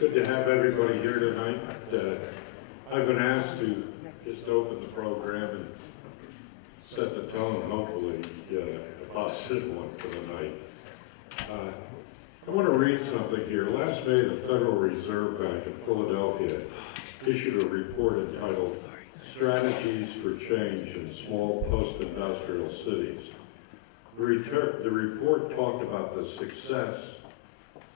good to have everybody here tonight. I've been asked to just open the program and set the tone, hopefully a positive one for the night. I want to read something here. Last May, the Federal Reserve Bank in Philadelphia issued a report entitled Strategies for Change in Small Post-Industrial Cities. The report talked about success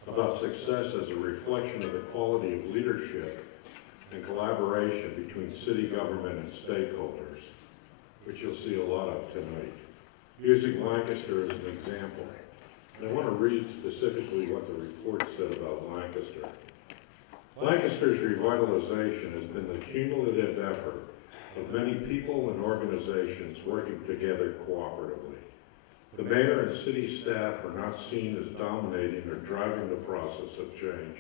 as a reflection of the quality of leadership and collaboration between city government and stakeholders, which you'll see a lot of tonight. Using Lancaster as an example, and I want to read specifically what the report said about Lancaster. Lancaster's revitalization has been the cumulative effort of many people and organizations working together cooperatively. The mayor and city staff are not seen as dominating or driving the process of change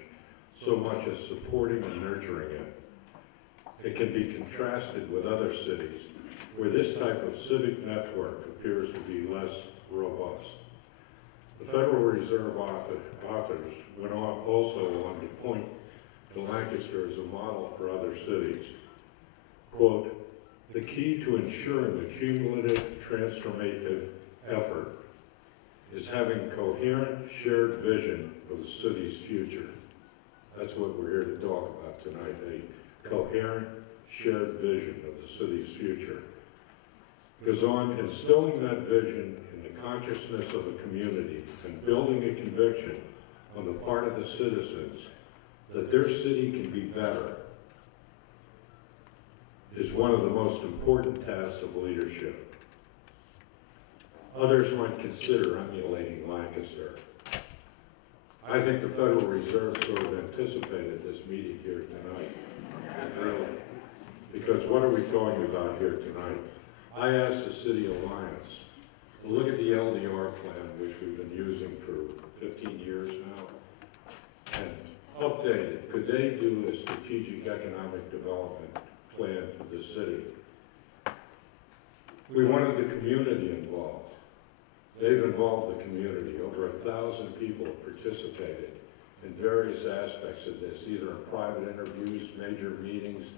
so much as supporting and nurturing it. It can be contrasted with other cities where this type of civic network appears to be less robust. The Federal Reserve authors went on also on to point to Lancaster as a model for other cities. Quote, "The key to ensuring the cumulative transformative effort is having coherent, shared vision of the city's future." That's what we're here to talk about tonight, a coherent, shared vision of the city's future. It goes on, instilling that vision in the consciousness of the community and building a conviction on the part of the citizens that their city can be better is one of the most important tasks of leadership. Others might consider emulating Lancaster. I think the Federal Reserve sort of anticipated this meeting here tonight, really, because what are we talking about here tonight? I asked the City Alliance to look at the LDR plan, which we've been using for 15 years now, and update it. Could they do a strategic economic development plan for the city? We wanted the community involved. They've involved the community. Over 1,000 people have participated in various aspects of this, either in private interviews, major meetings.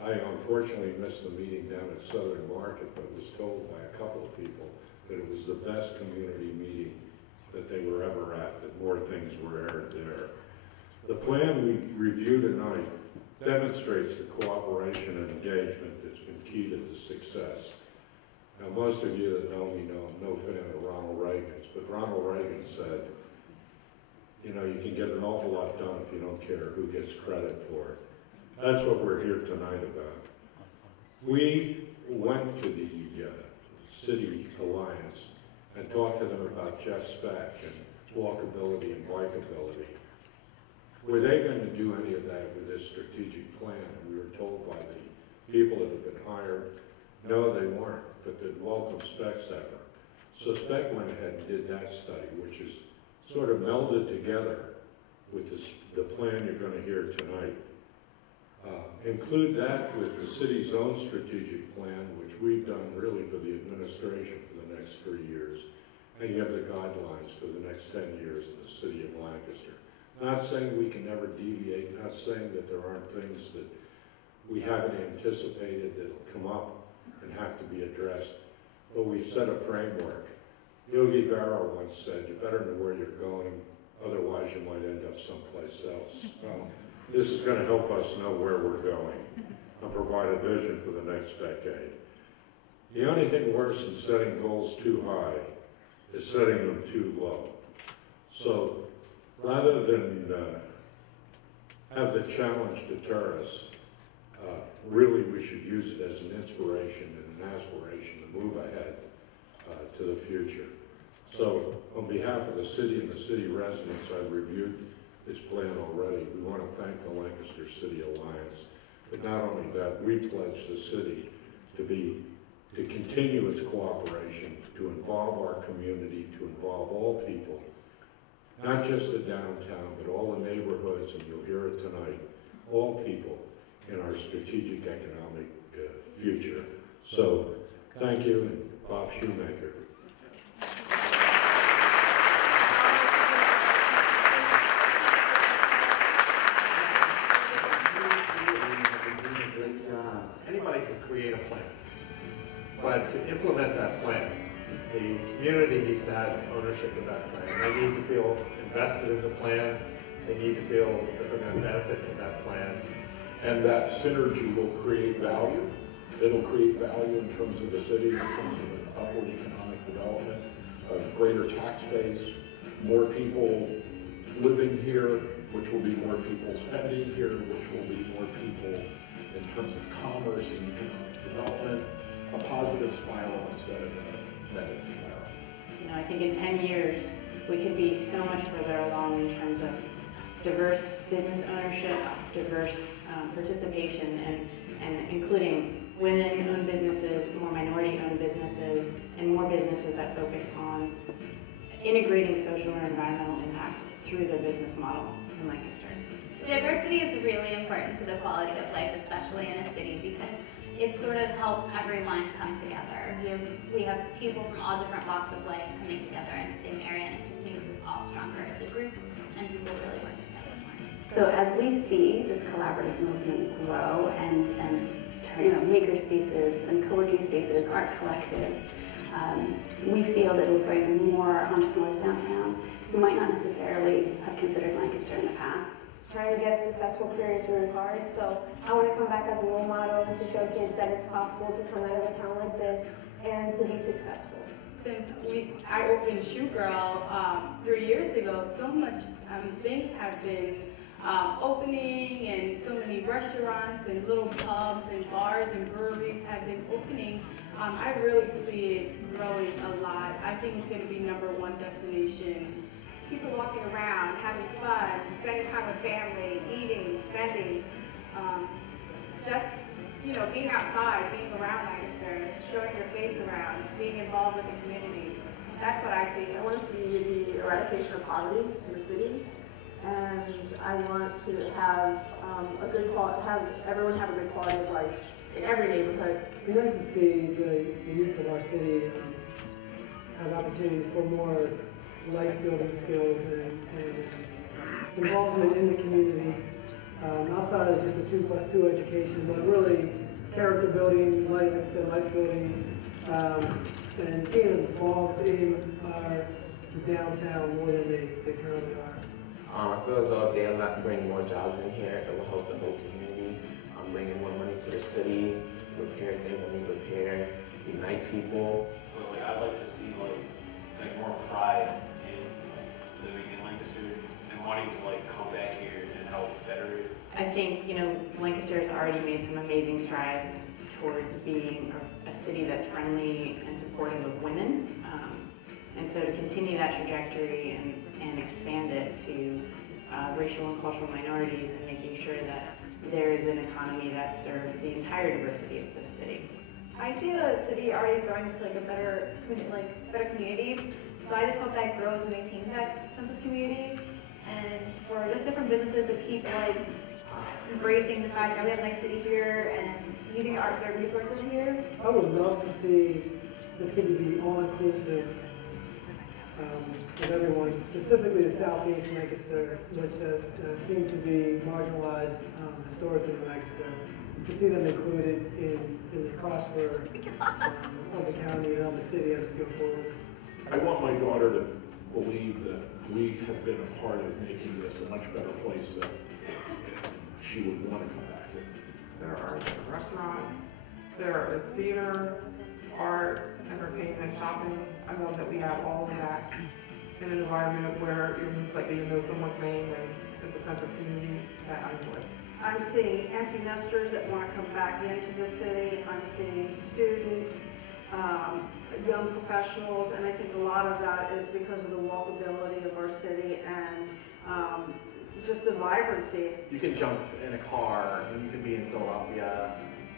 I unfortunately missed the meeting down at Southern Market, but was told by a couple of people that it was the best community meeting that they were ever at, that more things were aired there. The plan we review tonight demonstrates the cooperation and engagement that's been key to the success. Now, most of you that know me know I'm no fan of Ronald Reagan's, but Ronald Reagan said, you know, you can get an awful lot done if you don't care who gets credit for it. That's what we're here tonight about. We went to the City Alliance and talked to them about Jeff Speck and walkability and bikeability. Were they going to do any of that with this strategic plan? And we were told by the people that have been hired, no, they weren't, but they'd welcome Speck's effort. So Speck went ahead and did that study, which is sort of melded together with the plan you're going to hear tonight. Include that with the city's own strategic plan, which we've done really for the administration for the next 3 years, and you have the guidelines for the next 10 years in the city of Lancaster. Not saying we can never deviate, not saying that there aren't things that we haven't anticipated that'll come up and have to be addressed, but we've set a framework. Yogi Berra once said, you better know where you're going, otherwise you might end up someplace else. This is going to help us know where we're going and provide a vision for the next decade. The only thing worse than setting goals too high is setting them too low. So rather than have the challenge deter us, really we should use it as an inspiration and an aspiration to move ahead to the future. So on behalf of the city and the city residents, I've reviewed this plan already. We want to thank the Lancaster City Alliance. But not only that, we pledge the city to continue its cooperation, to involve our community, to involve all people, not just the downtown, but all the neighborhoods, and you'll hear it tonight, all people in our strategic economic future. So thank you, and Bob Shoemaker. But to implement that plan, the community needs to have ownership of that plan. They need to feel invested in the plan. They need to feel that they're going to benefit from that plan. And that synergy will create value. It'll create value in terms of the city, in terms of an upward economic development, a greater tax base, more people living here, which will be more people spending here, which will be more people in terms of commerce and economic development, a positive spiral instead of a negative spiral. You know, I think in 10 years, we could be so much further along in terms of diverse business ownership, diverse participation, and including women-owned businesses, more minority-owned businesses, and more businesses that focus on integrating social and environmental impact through their business model in Lancaster. Diversity is really important to the quality of life, especially in a city, because it sort of helps everyone come together. We have people from all different walks of life coming together in the same area, and it just makes us all stronger as a group, and people really work together more. So as we see this collaborative movement grow and maker spaces and co-working spaces, art collectives, we feel that it will bring more entrepreneurs downtown who might not necessarily have considered Lancaster in the past. Trying to get a successful career is really hard, so I want to come back as a role model to show kids that it's possible to come out of a town like this and to be successful. Since I opened Shoe Girl 3 years ago, so much things have been opening, and so many restaurants and little pubs and bars and breweries have been opening. I really see it growing a lot. I think it's going to be #1 destination. People walking around, having fun, spending time with family, eating, spending, just, being outside, being around Lancaster, showing your face around, being involved with the community. That's what I see. I want to see the eradication of poverty in the city, and I want to have have everyone have a good quality of life in every neighborhood. It's nice to see the youth of our city have opportunity for more life-building skills and involvement in the community, outside of just the 2+2 education, but really character building, like I said, life building, and being involved in our downtown more than they currently are. I feel as though if they bring more jobs in here, it will help the whole community, bringing more money to the city, repair things that need repair, unite people. But I'd like to see more pride in living in Lancaster and wanting to come back here and help better it. I think, Lancaster has already made some amazing strides towards being a city that's friendly and supportive of women. And so to continue that trajectory and expand it to racial and cultural minorities, and making sure that there is an economy that serves the entire diversity of the city. I see the city already growing into a better community. So I just hope that grows and maintains that sense of community, and for just different businesses to keep embracing the fact that we have a nice city here and using our resources here. I would love to see the city be all-inclusive of everyone, specifically the Southeast Lancaster, which has seemed to be marginalized historically in Lancaster. To see them included in the prosper of the county and of the city as we go forward. I want my daughter to believe that we have been a part of making this a much better place that she would want to come back here. There are restaurants, there is theater, art, entertainment, shopping. I love that we have all of that in an environment where you're just you know someone's name, and it's a sense of community that I enjoy. I'm seeing empty nesters that want to come back into the city. I'm seeing students, young professionals, and I think a lot of that is because of the walkability of our city and just the vibrancy. You can jump in a car and you can be in Philadelphia,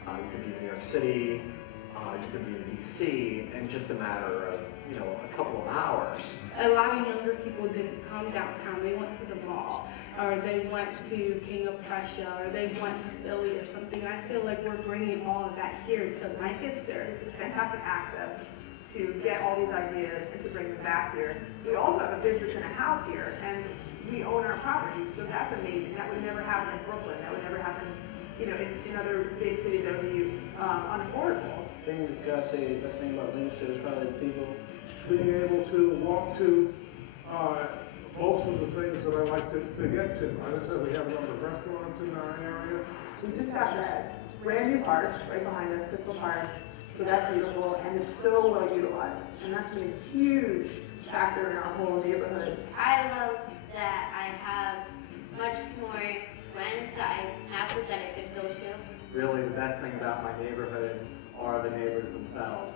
you can be in New York City, you can be in DC in just a matter of a couple of hours. A lot of younger people didn't come downtown. They went to the mall, or they went to King of Prussia, or they went to Philly or something. And I feel like we're bringing all of that here to Lancaster. It's fantastic access to get all these ideas and to bring them back here. We also have a business and a house here, and we own our property, so that's amazing. That would never happen in Brooklyn. That would never happen you know, in other big cities that would be unaffordable. I think we've got to say the best thing about Lancaster is probably the people. Being able to walk to most of the things that I like to get to. As I said, we have a number of restaurants in our area. We just got that brand new park right behind us, Crystal Park. So that's beautiful, and it's so well utilized. And that's been a huge factor in our whole neighborhood. I love that I have much more friends that I have that I could go to. Really, the best thing about my neighborhood are the neighbors themselves.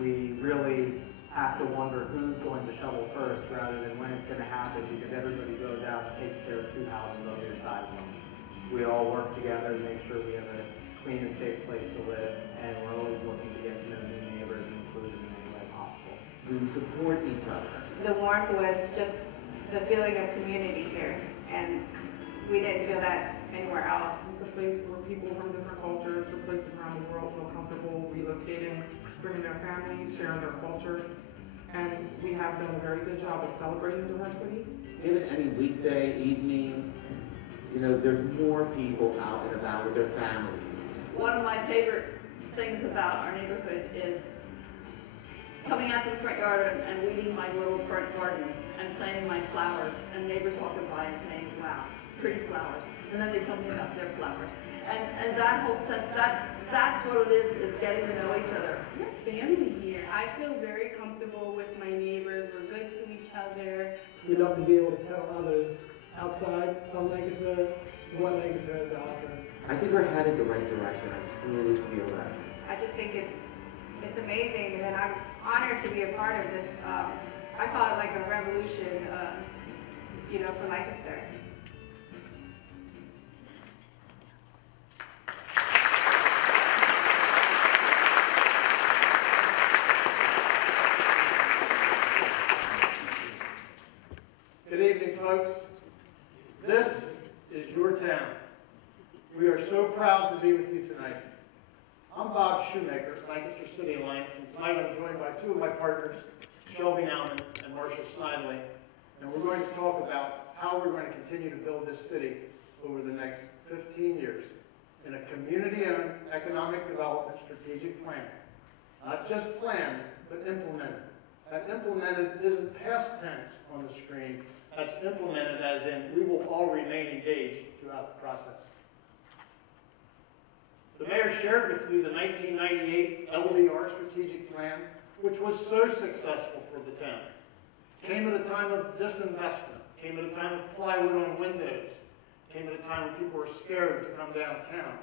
We really have to wonder who's going to shovel first rather than when it's going to happen, because everybody goes out and takes care of 2 houses on either side of them. We all work together to make sure we have a clean and safe place to live, and we're always looking to get to know new neighbors and include them in any way possible. We support each other. The warmth was just the feeling of community here, and we didn't feel that anywhere else. It's a place where people from different cultures, from places around the world, feel comfortable relocating, bringing their families, sharing their cultures. And we have done a very good job of celebrating diversity. Given any weekday, evening, you know, there's more people out and about with their families. One of my favorite things about our neighborhood is coming out to the front yard and weeding my little front garden and planting my flowers, and neighbors walking by and saying, wow, pretty flowers. And then they tell me about their flowers. And that whole sense, that's what it is getting to know each other. We're family here. I feel very comfortable with my neighbors. We're good to each other. We love to be able to tell others outside of Lancaster what Lancaster has to offer. I think we're headed the right direction. I truly feel that. I just think it's amazing, and I'm honored to be a part of this. I call it like a revolution, you know, for Lancaster. Good evening, folks. This is your town. We are so proud to be with you tonight. I'm Bob Shoemaker, Lancaster City Alliance, and tonight I'm joined by 2 of my partners, Shelby Nauman and Marcia Snidely, and we're going to talk about how we're going to continue to build this city over the next 15 years in a community-owned economic development strategic plan. Not just planned, but implemented. That implemented isn't past tense on the screen. That's implemented as in we will all remain engaged throughout the process. The mayor shared with you the 1998 LDR strategic plan, which was so successful for the town. Came at a time of disinvestment, came at a time of plywood on windows, came at a time when people were scared to come downtown.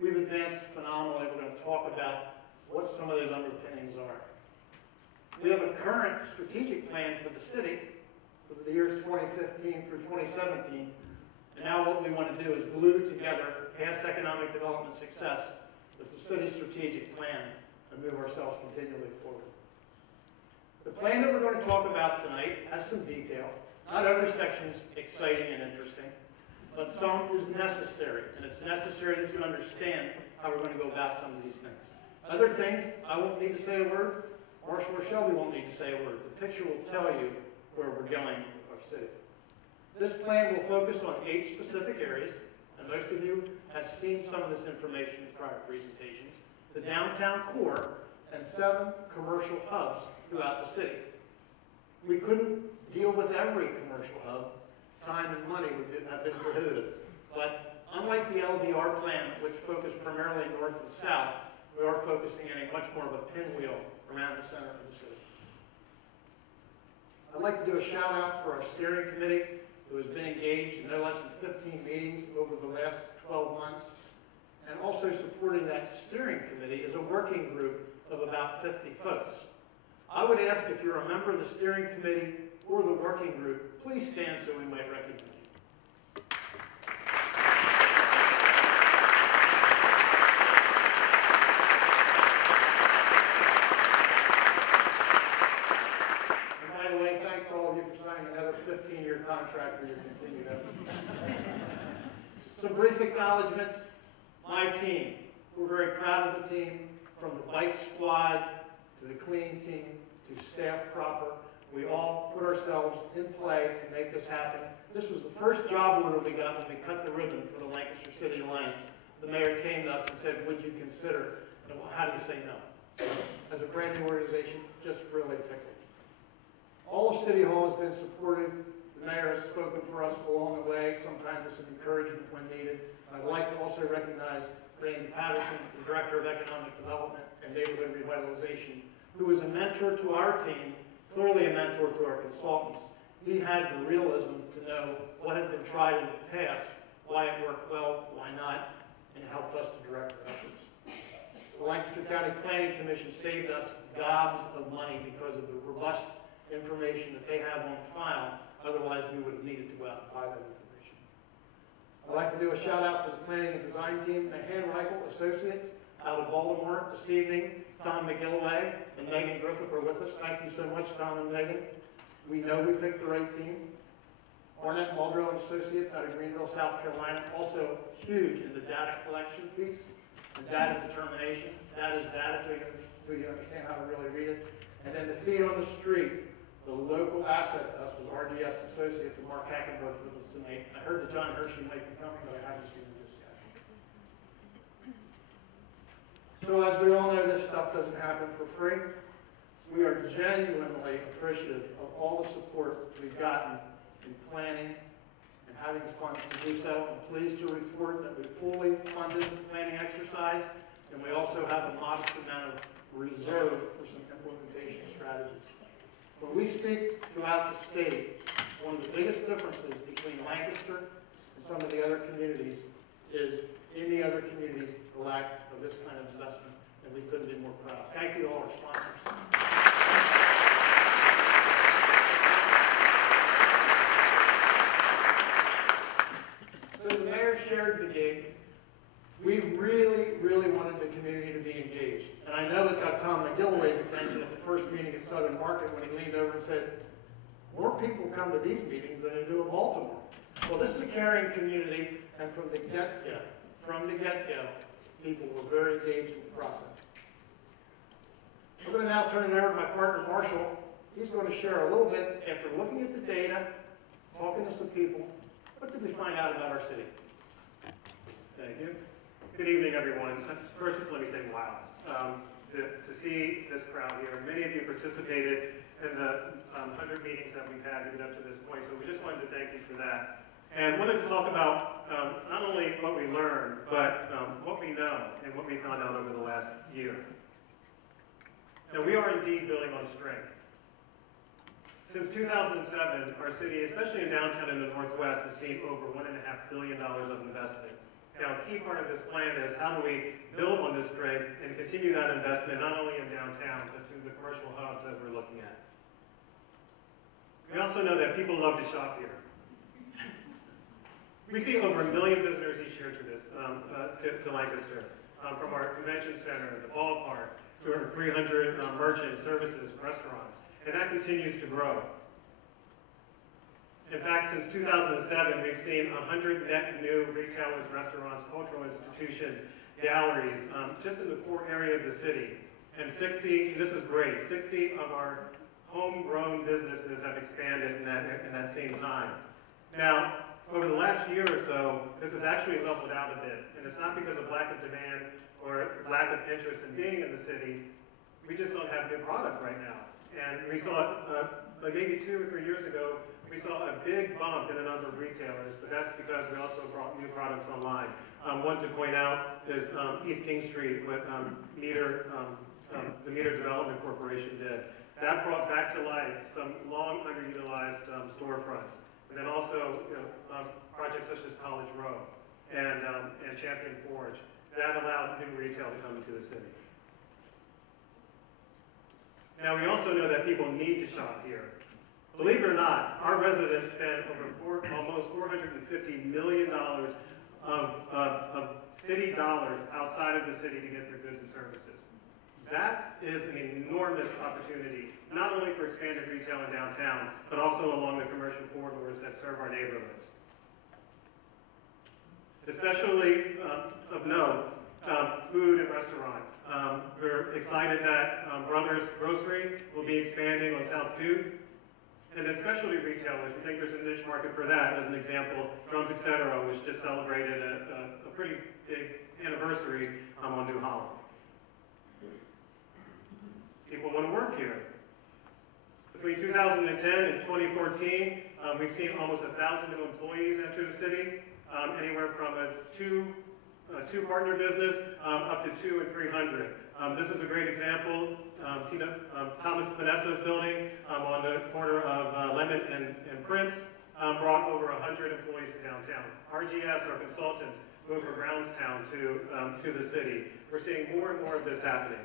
We've advanced phenomenally. We're going to talk about what some of those underpinnings are. We have a current strategic plan for the city for the years 2015 through 2017. And now what we want to do is glue together past economic development success with the city strategic plan and move ourselves continually forward. The plan that we're going to talk about tonight has some detail. Not every section is exciting and interesting, but some is necessary, and it's necessary that you understand how we're going to go about some of these things. Other things, I won't need to say a word. Marshall or Shelby won't need to say a word. The picture will tell you where we're going with our city. This plan will focus on 8 specific areas, and most of you have seen some of this information in prior presentations. The downtown core and 7 commercial hubs throughout the city. We couldn't deal with every commercial hub. Time and money would have been prohibitive. But unlike the LDR plan, which focused primarily north and south, we are focusing in a much more of a pinwheel around the center of the city. I'd like to do a shout out for our steering committee, who has been engaged in no less than 15 meetings over the last 12 months. And also supporting that steering committee is a working group of about 50 folks. I would ask if you're a member of the steering committee or the working group, please stand so we might recognize you. And by the way, thanks to all of you for signing another 15-year contract for your continued effort. Some brief acknowledgments. My team. We're very proud of the team, from the bike squad to the clean team to staff proper. We all put ourselves in play to make this happen. This was the first job order we got when we cut the ribbon for the Lancaster City Alliance the mayor came to us and said, would you consider, and how do you say no? As a brand new organization, just really tickled. All of City Hall has been supported. The mayor has spoken for us along the way, sometimes with some encouragement when needed. I'd like to also recognize Randy Patterson, the Director of Economic Development and Neighborhood Revitalization, who was a mentor to our team, clearly a mentor to our consultants. He had the realism to know what had been tried in the past, why it worked well, why not, and helped us to direct our efforts. The Lancaster County Planning Commission saved us gobs of money because of the robust information that they have on file. Otherwise, we would have needed to go out and buy that information. I'd like to do a shout out to the planning and design team, the Reichel Associates out of Baltimore this evening. Tom McGilloway and Megan Griffith are with us. Thank you so much, Tom and Megan. We know we picked the right team. Arnett Muldrow and Associates out of Greenville, South Carolina, also huge in the data collection piece, the data determination. That is data so you understand how to really read it. And then the feet on the street, the local asset to us was RGS Associates, and Mark Hackenberg with us tonight. I heard that John Hershey might be coming, but I haven't seen him just yet. So as we all know, this stuff doesn't happen for free. We are genuinely appreciative of all the support we've gotten in planning and having the funds to do so. I'm pleased to report that we fully funded the planning exercise, and we also have a modest amount of reserve for some implementation strategies. When we speak throughout the state, one of the biggest differences between Lancaster and some of the other communities is in the other communities, the lack of this kind of investment, and we couldn't be more proud. Thank you to all our sponsors. So the mayor shared the gig. We really, really wanted the community to be engaged. And I know it got Tom McGilloway's attention at the first meeting at Southern Market when he leaned over and said, more people come to these meetings than they do in Baltimore. Well, this is a caring community, and from the get-go, people were very engaged in the process. I'm going to now turn it over to my partner, Marshall. He's going to share a little bit, after looking at the data, talking to some people, what did we find out about our city? Thank you. Good evening, everyone. First, just let me say wow. To see this crowd here, many of you participated in the 100 meetings that we've had to get up to this point, so we just wanted to thank you for that. And wanted to talk about not only what we learned, but what we know and what we found out over the last year. Now, we are indeed building on strength. Since 2007, our city, especially in downtown and the Northwest, has seen over $1.5 billion of investment. Now, a key part of this plan is how do we build on this strength and continue that investment not only in downtown, but through the commercial hubs that we're looking at. We also know that people love to shop here. We see over 1 million visitors each year to this, to Lancaster, from our convention center, the ballpark, to over 300 merchants, services, restaurants, and that continues to grow. In fact, since 2007, we've seen 100 net new retailers, restaurants, cultural institutions, galleries, just in the core area of the city. And 60, this is great, 60 of our homegrown businesses have expanded in that same time. Now, over the last year or so, this has actually leveled out a bit. And it's not because of lack of demand or lack of interest in being in the city. We just don't have new product right now. And we saw, like maybe 2 or 3 years ago, we saw a big bump in the number of retailers, but that's because we also brought new products online. One to point out is East King Street, what the Meter Development Corporation did. That brought back to life some long underutilized storefronts. And then also, projects such as College Row and Champion Forge. That allowed new retail to come into the city. Now, we also know that people need to shop here. Believe it or not, our residents spend over almost $450 million of city dollars outside of the city to get their goods and services. That is an enormous opportunity, not only for expanded retail in downtown, but also along the commercial corridors that serve our neighborhoods. Especially of note, food and restaurant. We're excited that Brothers Grocery will be expanding on South Duke. And then specialty retailers, we think there's a niche market for that. As an example, Drums Etc., which just celebrated a a pretty big anniversary on New Holland. People want to work here. Between 2010 and 2014, we've seen almost 1,000 new employees enter the city, anywhere from a two-partner business up to 200 and 300. This is a great example. Thomas Vanessa's building on the corner of Lemon and Prince brought over 100 employees to downtown. RGS, our consultants, moved from Brownstown to the city. We're seeing more and more of this happening.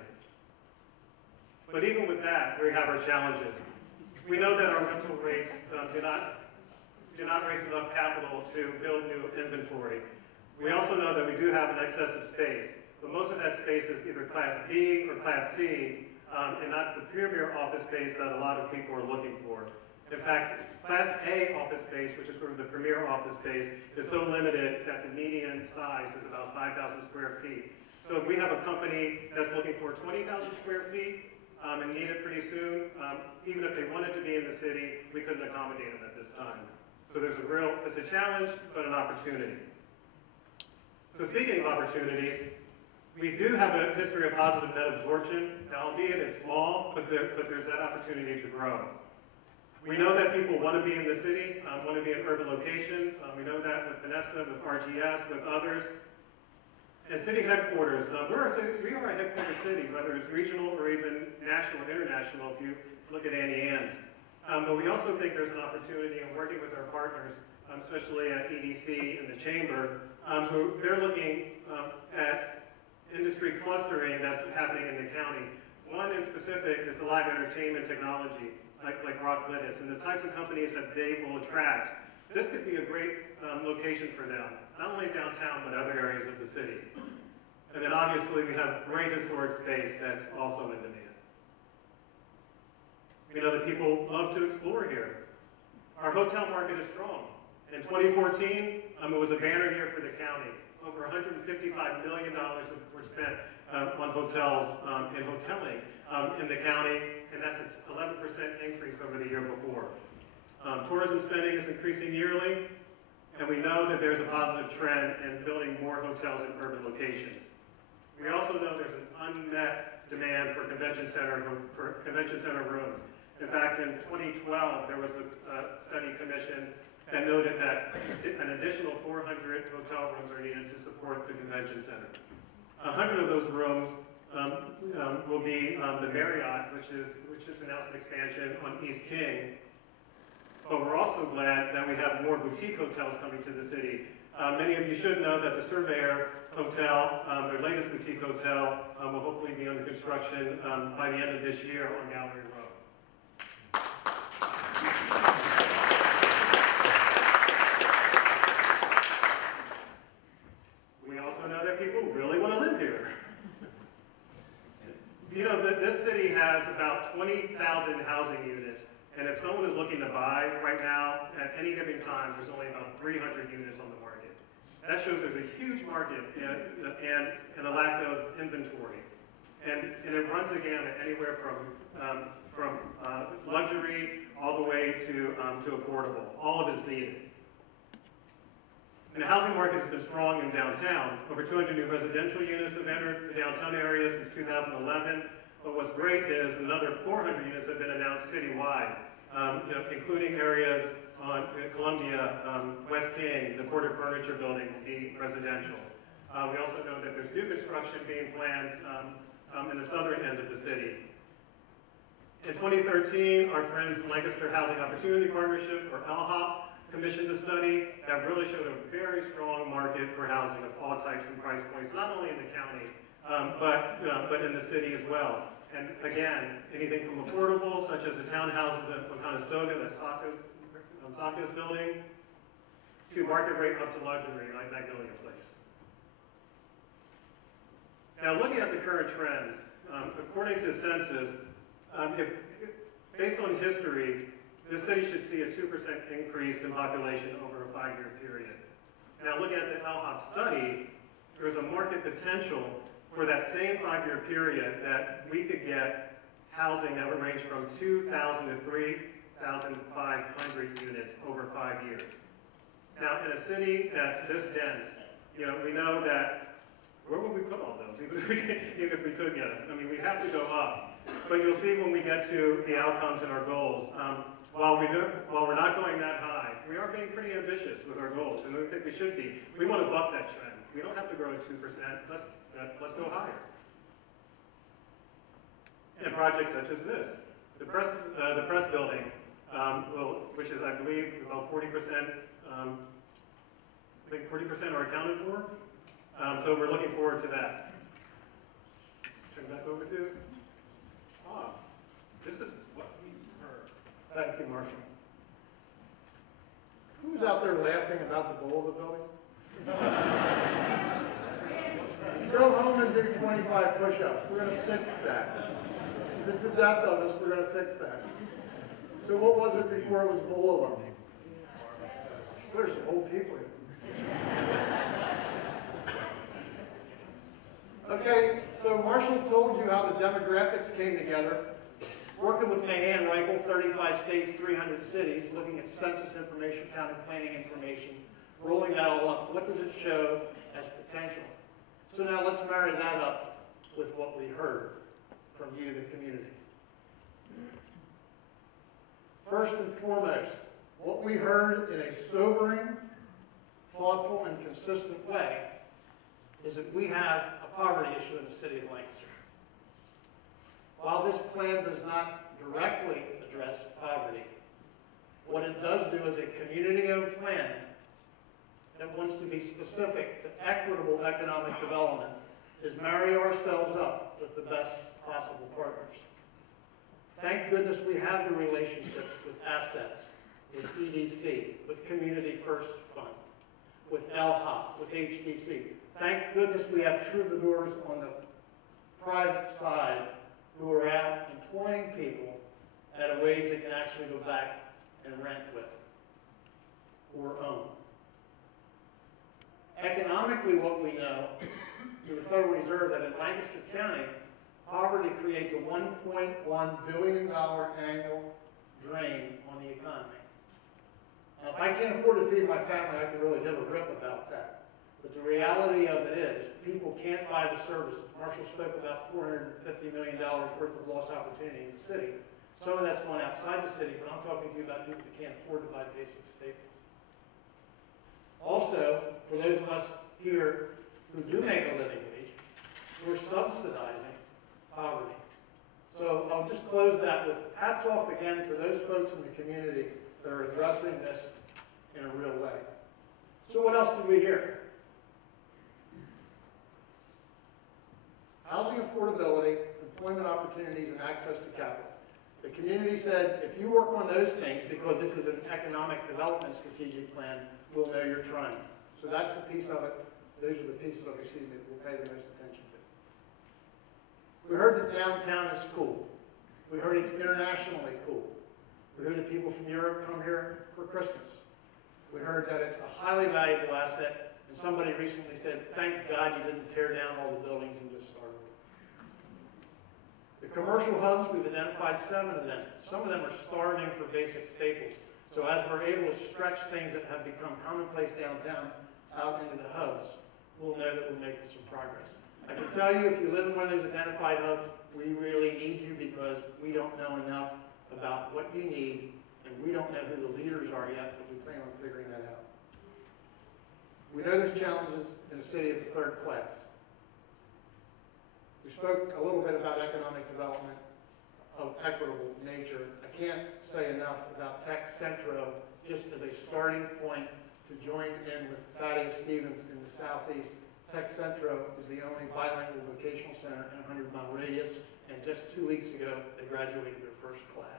But even with that, we have our challenges. We know that our rental rates do not raise enough capital to build new inventory. We also know that we do have an excess of space, but most of that space is either Class B or Class C, and not the premier office space that a lot of people are looking for. In fact, Class A office space, which is sort of the premier office space, is so limited that the median size is about 5,000 square feet. So if we have a company that's looking for 20,000 square feet and need it pretty soon, even if they wanted to be in the city, we couldn't accommodate them at this time. So it's a challenge, but an opportunity. So speaking of opportunities, we do have a history of positive net absorption, albeit it's small, but there's that opportunity to grow. We know that people want to be in the city, want to be in urban locations. We know that with Vanessa, with RGS, with others. And city headquarters, we are a headquarters city, whether it's regional or even national or international, if you look at Annie Ann's. But we also think there's an opportunity in working with our partners, especially at EDC and the Chamber, who they're looking at industry clustering that's happening in the county. One in specific is the live entertainment technology, like Rock Lidditz, and the types of companies that they will attract. This could be a great location for them, not only downtown, but other areas of the city. And then obviously we have great historic space that's also in demand. We know that people love to explore here. Our hotel market is strong. In 2014, it was a banner year for the county. Over $155 million were spent on hotels and hoteling in the county, and that's an 11% increase over the year before. Tourism spending is increasing yearly, and we know that there's a positive trend in building more hotels in urban locations. We also know there's an unmet demand for convention center rooms. In fact, in 2012, there was a study commissioned that noted that an additional 400 hotel rooms are needed to support the convention center. 100 of those rooms will be the Marriott, which has announced an expansion on East King. But we're also glad that we have more boutique hotels coming to the city. Many of you should know that the Surveyor Hotel, their latest boutique hotel, will hopefully be under construction by the end of this year on Gallery Road. We also know that people really want to live here. You know, this city has about 20,000 housing units. And if someone is looking to buy right now, at any given time, there's only about 300 units on the market. That shows there's a huge market and a lack of inventory. And it runs the gamut anywhere from luxury all the way to affordable. All of it's needed. And the housing market has been strong in downtown. Over 200 new residential units have entered the downtown area since 2011. But what's great is another 400 units have been announced citywide, including areas on Columbia, West King, the Porter Furniture Building will be residential. We also know that there's new construction being planned in the southern end of the city. In 2013, our friends Lancaster Housing Opportunity Partnership, or LHOP, commissioned a study that really showed a very strong market for housing of all types and price points, not only in the county, but in the city as well. And again, anything from affordable, such as the townhouses at Conestoga that Saka's building, to market rate up to luxury like Magnolia Place. Now, looking at the current trends, according to census, based on history, the city should see a 2% increase in population over a 5-year period. Now, looking at the LHOP study, there's a market potential for that same 5-year period that we could get housing that would range from 2,000 to 3,500 units over 5 years. Now, in a city that's this dense, you know, we know that, where would we put all those, even if we could get them? I mean, we have to go up. But you'll see when we get to the outcomes and our goals, while we're not going that high, we are being pretty ambitious with our goals, and we think we should be. We want to buck that trend. We don't have to grow at 2%. Let's go higher. And projects such as this, the press building, which is, I believe, about 40%. I think 40% are accounted for. So we're looking forward to that. Turn back over to. This is what we heard. Thank you, Marshall. Who's out there laughing about the goal of the building? Go home and do 25 push-ups. We're going to fix that. This is death of us. We're going to fix that. So what was it before it was full of them? There's some old people here. Okay, so Marshall told you how the demographics came together. Working with Mahan Reichel, 35 states, 300 cities, looking at census information, county planning information, rolling that all up. What does it show as potential? So now let's marry that up with what we heard from you, the community. First and foremost, what we heard in a sobering, thoughtful, and consistent way is that we have a poverty issue in the city of Lancaster. While this plan does not directly address poverty, what it does do as a community-owned plan that wants to be specific to equitable economic development is marry ourselves up with the best possible partners. Thank goodness we have the relationships with assets, with EDC, with Community First Fund, with LHOP, with HDC. Thank goodness we have troubadours on the private side who are out employing people at a wage they can actually go back and rent with or own. Economically, what we know through the Federal Reserve that in Lancaster County, poverty creates a $1.1 billion annual drain on the economy. Now, if I can't afford to feed my family, I can really give a rip about that. But the reality of it is, people can't buy the services. Marshall spoke about $450 million worth of lost opportunity in the city. Some of that's going outside the city, but I'm talking to you about people that can't afford to buy basic staples. Also, for those of us here who do make a living wage, we're subsidizing poverty. So I'll just close that with hats off again to those folks in the community that are addressing this in a real way. So what else did we hear? Housing affordability, employment opportunities, and access to capital. The community said, if you work on those things, because this is an economic development strategic plan, we'll know you're trying. So that's the piece of it. Those are the pieces of it, excuse me, that we'll pay the most attention to. We heard that downtown is cool. We heard it's internationally cool. We heard that people from Europe come here for Christmas. We heard that it's a highly valuable asset. And somebody recently said, thank God you didn't tear down all the buildings and just start over. The commercial hubs, we've identified 7 of them. Some of them are starving for basic staples. So as we're able to stretch things that have become commonplace downtown out into the hubs, we'll know that we're making some progress. I can tell you, if you live in one of those identified hubs, we really need you because we don't know enough about what you need, and we don't know who the leaders are yet, but we plan on figuring that out. We know there's challenges in a city of the 3rd class. We spoke a little bit about economic development of equitable nature. I can't say enough about Tech Centro just as a starting point to join in with Thaddeus Stevens in the Southeast. Tech Centro is the only bilingual vocational center in a 100-mile radius, and just 2 weeks ago, they graduated their first class.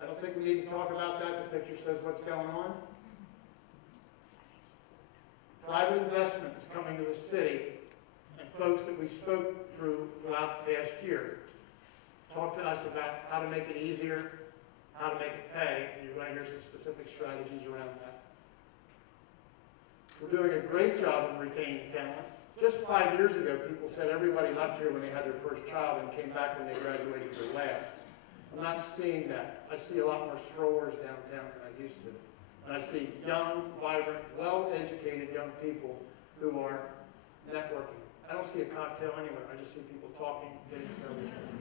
I don't think we need to talk about that. The picture says what's going on. Private investment is coming to the city, and folks that we spoke throughout the past year talked to us about how to make it easier, how to make it pay, and you're going to hear some specific strategies around that. We're doing a great job of retaining talent. Just 5 years ago, people said everybody left here when they had their first child and came back when they graduated their last. I'm not seeing that. I see a lot more strollers downtown than I used to. And I see young, vibrant, well-educated young people who are networking. I don't see a cocktail anywhere. I just see people talking, getting to know each other.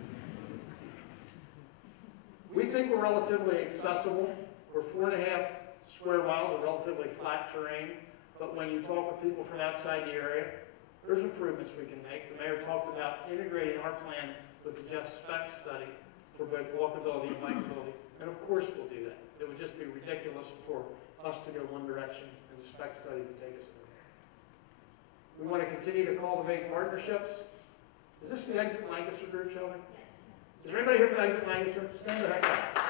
We think we're relatively accessible. We're 4.5 square miles of relatively flat terrain. But when you talk with people from outside the area, there's improvements we can make. The mayor talked about integrating our plan with the Jeff Speck study for both walkability and bikeability. And of course we'll do that. It would just be ridiculous for us to go one direction and the Speck study to take us there. We want to continue to cultivate partnerships. Is this the Exit Lancaster group, Shelby? Yes. Is there anybody here from Exit Lancaster? Stand the heck up.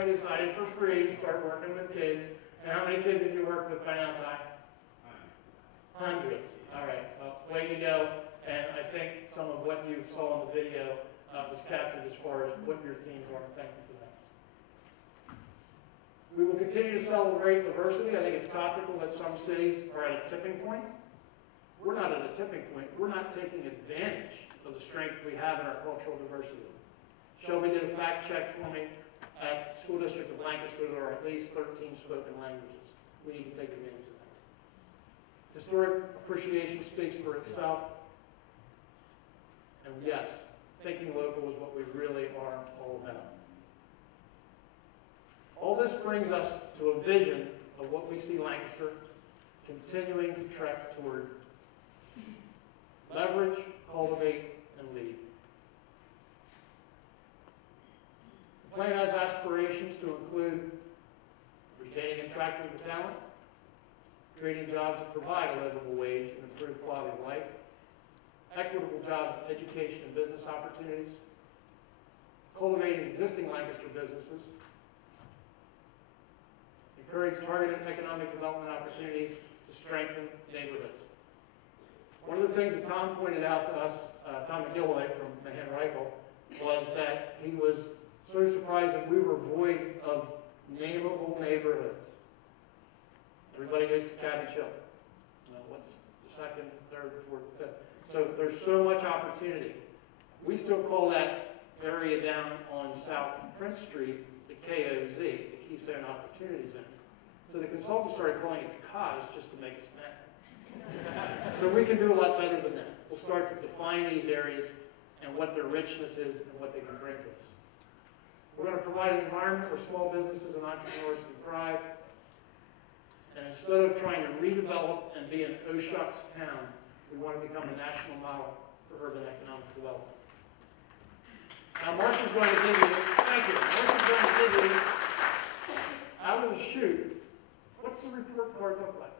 Decided for free to start working with kids. And how many kids have you worked with by now, Ty? Hundreds. All right. Well, way to go. And I think some of what you saw in the video was captured as far as what your themes are. Thank you for that. We will continue to celebrate diversity. I think it's topical that some cities are at a tipping point. We're not at a tipping point. We're not taking advantage of the strength we have in our cultural diversity. Shelby did a fact check for me. At the School District of Lancaster, there are at least 13 spoken languages. We need to take advantage of that. Historic appreciation speaks for itself. And yes, thinking local is what we really are all about. All this brings us to a vision of what we see Lancaster continuing to trek toward. Leverage, cultivate, and lead. The plan has aspirations to include retaining and attracting the talent, creating jobs that provide a livable wage and improve quality of life, equitable jobs, education, and business opportunities, cultivating existing Lancaster businesses, encourage targeted economic development opportunities to strengthen neighborhoods. One of the things that Tom pointed out to us, Tom McGillivray from Mahan Reichel, was that he was so surprised that we were void of nameable neighborhoods. Everybody goes to Cabbage Hill. You know, what's the second, third, fourth, fifth? So there's so much opportunity. We still call that area down on South Prince Street the KOZ, the Keystone Opportunity Zone. So the consultant started calling it COZ just to make us mad. So we can do a lot better than that. We'll start to define these areas and what their richness is and what they can bring to us. We're going to provide an environment where small businesses and entrepreneurs can thrive. And instead of trying to redevelop and be an oh shucks town, we want to become a national model for urban economic development. Now Mark is going to give you, thank you, Mark is going to give you, out of the chute, what's the report card look like?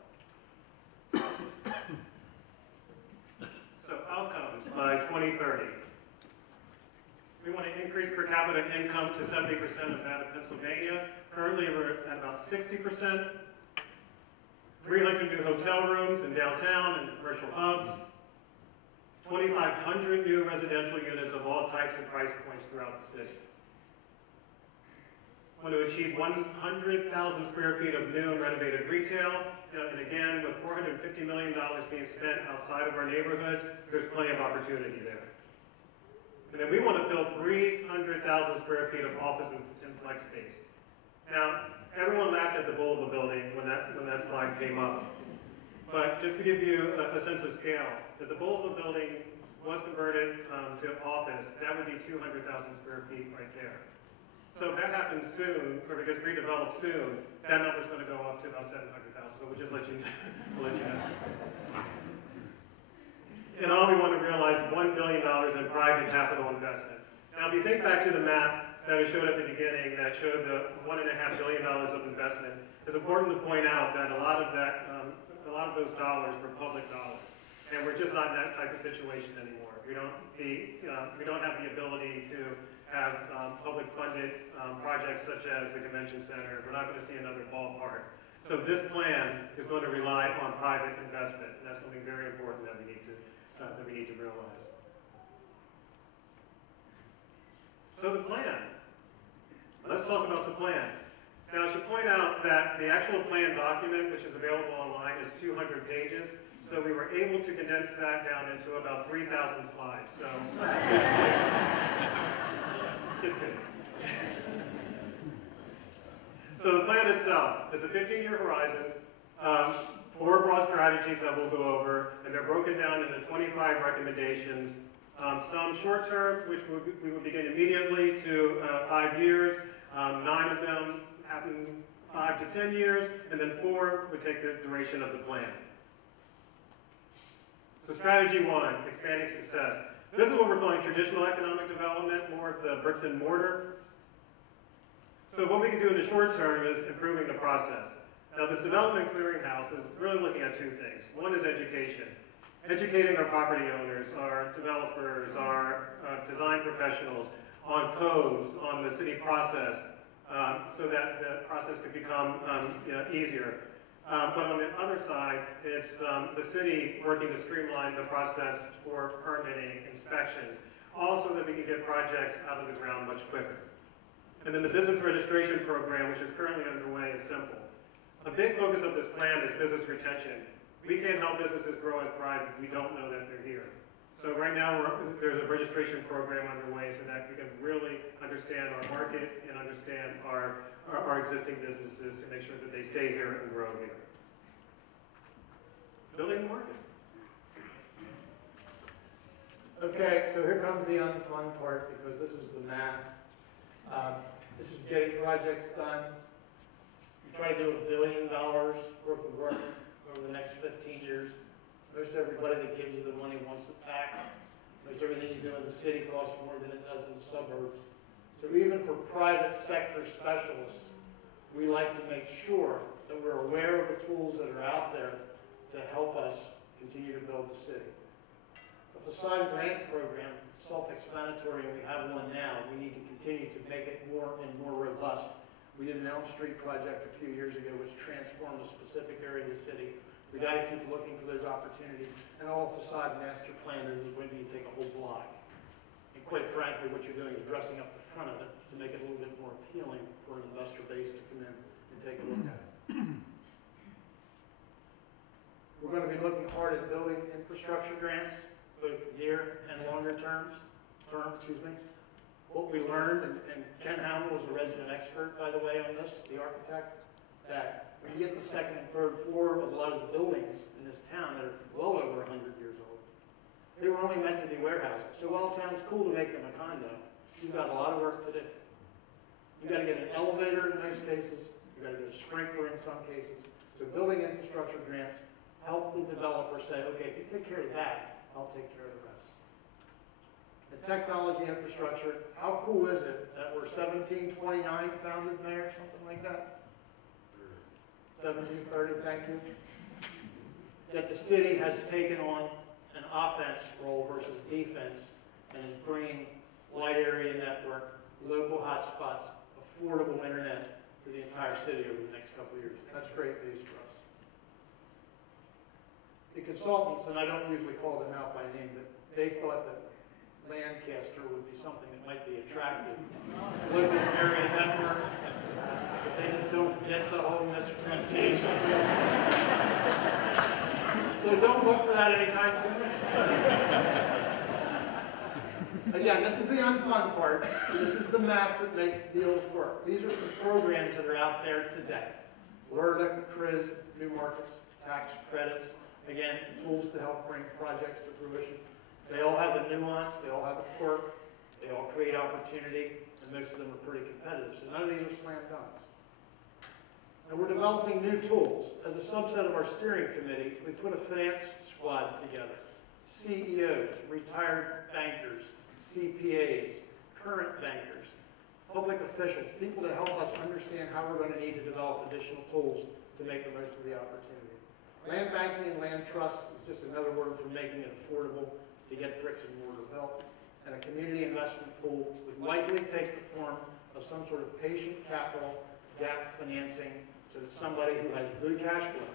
So outcomes by 2030. We want to increase per capita income to 70% of that of Pennsylvania. Currently, we're at about 60%. 300 new hotel rooms in downtown and commercial hubs. 2,500 new residential units of all types and price points throughout the city. We want to achieve 100,000 square feet of new and renovated retail. And again, with $450 million being spent outside of our neighborhoods, there's plenty of opportunity there. And then we want to fill 300,000 square feet of office and flex space. Now, everyone laughed at the Bulva building when that slide came up. But just to give you a sense of scale, if the Bulva building was converted to office, that would be 200,000 square feet right there. So if that happens soon, or it gets redeveloped soon, that number's going to go up to about 700,000. So we'll just let you know. And all we want to realize is $1 billion in private capital investment. Now, if you think back to the map that I showed at the beginning that showed the $1.5 billion of investment, it's important to point out that a lot of those dollars were public dollars. And we're just not in that type of situation anymore. We don't have the ability to have public funded projects such as the convention center. We're not going to see another ballpark. So this plan is going to rely on private investment. And that's something very important that we need to realize. So the plan. Let's talk about the plan. Now, I should point out that the actual plan document, which is available online, is 200 pages. So we were able to condense that down into about 3,000 slides. So it's good. So the plan itself is a 15-year horizon, 4 broad strategies that we'll go over, and they're broken down into 25 recommendations. Some short-term, which we will begin immediately, to 5 years. 9 of them happen 5 to 10 years, and then 4 would take the duration of the plan. So strategy 1, expanding success. This is what we're calling traditional economic development, more of the bricks and mortar. So what we can do in the short term is improving the process. Now this development clearinghouse is really looking at 2 things. One is education. Educating our property owners, our developers, our design professionals on codes, on the city process, so that the process could become easier. But on the other side, it's the city working to streamline the process for permitting, inspections, all so that we can get projects out of the ground much quicker. And then the business registration program, which is currently underway, is simple. A big focus of this plan is business retention. We can't help businesses grow and thrive if we don't know that they're here. So right now, there's a registration program underway so that we can really understand our market and understand our existing businesses to make sure that they stay here and grow here. Building the market. Okay, so here comes the unfun part, because this is the math. This is getting projects done. You try to do $1 billion worth of work over the next 15 years. Most everybody that gives you the money wants it back. Most everything you do in the city costs more than it does in the suburbs. So even for private sector specialists, we like to make sure that we're aware of the tools that are out there to help us continue to build the city. The facade grant program, self-explanatory, and we have one now. We need to continue to make it more and more robust. We did an Elm Street project a few years ago which transformed a specific area of the city. We got to keep looking for those opportunities. And all facade master plan is when you take a whole block. And quite frankly, what you're doing is dressing up the front of it to make it a little bit more appealing for an investor base to come in and take a look at it. We're going to be looking hard at building infrastructure grants, both near and longer term. What we learned, and Ken Hamill was a resident expert, by the way, on this, the architect, that when you get the second and third floor of a lot of the buildings in this town that are well over 100 years old, they were only meant to be warehouses. So while it sounds cool to make them a condo, you've got a lot of work to do. You've got to get an elevator in most cases. You've got to get a sprinkler in some cases. So building infrastructure grants help the developer say, okay, if you take care of that, I'll take care of the rest. The technology infrastructure, how cool is it that we're 1729 founded, Mayor, something like that? 1730, thank you. That the city has taken on an offense role versus defense and is bringing wide area network, local hotspots, affordable internet to the entire city over the next couple of years. That's great news for us. The consultants, and I don't usually call them out by name, but they thought that Lancaster would be something that might be attractive. Local area network, but they just don't get the whole mispronunciation. So don't look for that anytime soon. Again, this is the unfun part. This is the math that makes deals work. These are some programs that are out there today. LRTA, CRIZ, New Markets, tax credits. Again, tools to help bring projects to fruition. They all have a nuance, they all have a quirk, they all create opportunity, and most of them are pretty competitive. So none of these are slam dunks. And we're developing new tools. As a subset of our steering committee, we put a finance squad together. CEOs, retired bankers, CPAs, current bankers, public officials, people to help us understand how we're going to need to develop additional tools to make the most of the opportunity. Land banking and land trusts is just another word for making it affordable to get bricks and mortar built. And a community investment pool would likely take the form of some sort of patient capital, gap financing, so that somebody who has good cash flow,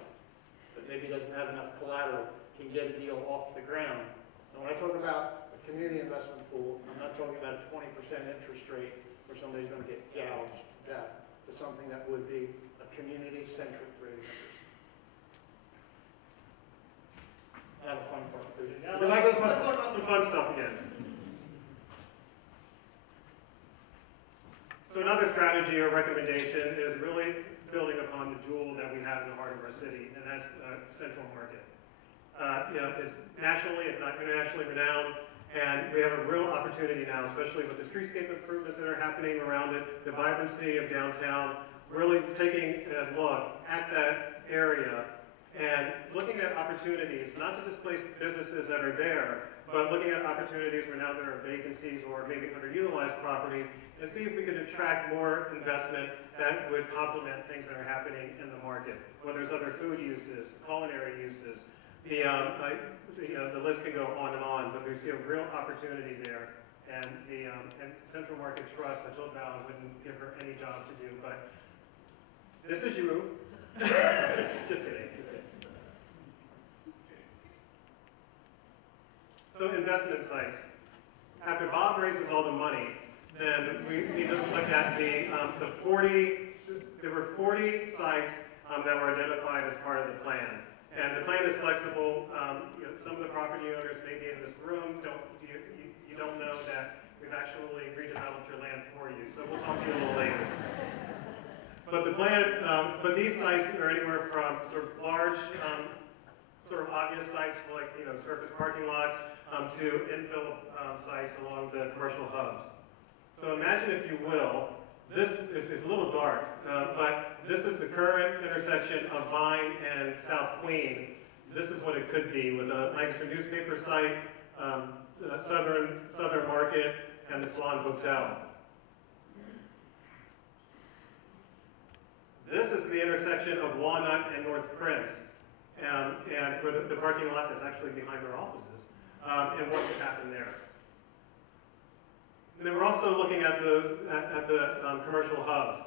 but maybe doesn't have enough collateral, can get a deal off the ground. And when I talk about a community investment pool. I'm not talking about a 20% interest rate where somebody's going to get gouged to death, but something that would be a community-centric rate of interest. Now the fun part. Yeah, let's talk about some fun stuff again. So another strategy or recommendation is really building upon the jewel that we have in the heart of our city, and that's Central Market. It's nationally, if not internationally renowned, and we have a real opportunity now, especially with the streetscape improvements that are happening around it, the vibrancy of downtown, really taking a look at that area and looking at opportunities, not to displace businesses that are there, but looking at opportunities where now there are vacancies or maybe underutilized properties, and see if we could attract more investment that would complement things that are happening in the market, whether it's other food uses, culinary uses. The list can go on and on, but we see a real opportunity there. And the Central Market Trust, I told Val I wouldn't give her any job to do, but this is you. Just kidding. So investment sites. After Bob raises all the money, then we need to look at the 40, there were 40 sites that were identified as part of the plan. And the plan is flexible. Some of the property owners may be in this room, you don't know that we've actually redeveloped your land for you. So we'll talk to you a little later. But the plan, but these sites are anywhere from sort of large, sort of obvious sites like surface parking lots to infill sites along the commercial hubs. So imagine, if you will, this is a little dark, but this is the current intersection of Vine and South Queen. This is what it could be with a Lancaster newspaper site, Southern Market, and the Swan Hotel. This is the intersection of Walnut and North Prince, and for the parking lot that's actually behind our offices, and what could happen there. And then we're also looking at the commercial hubs.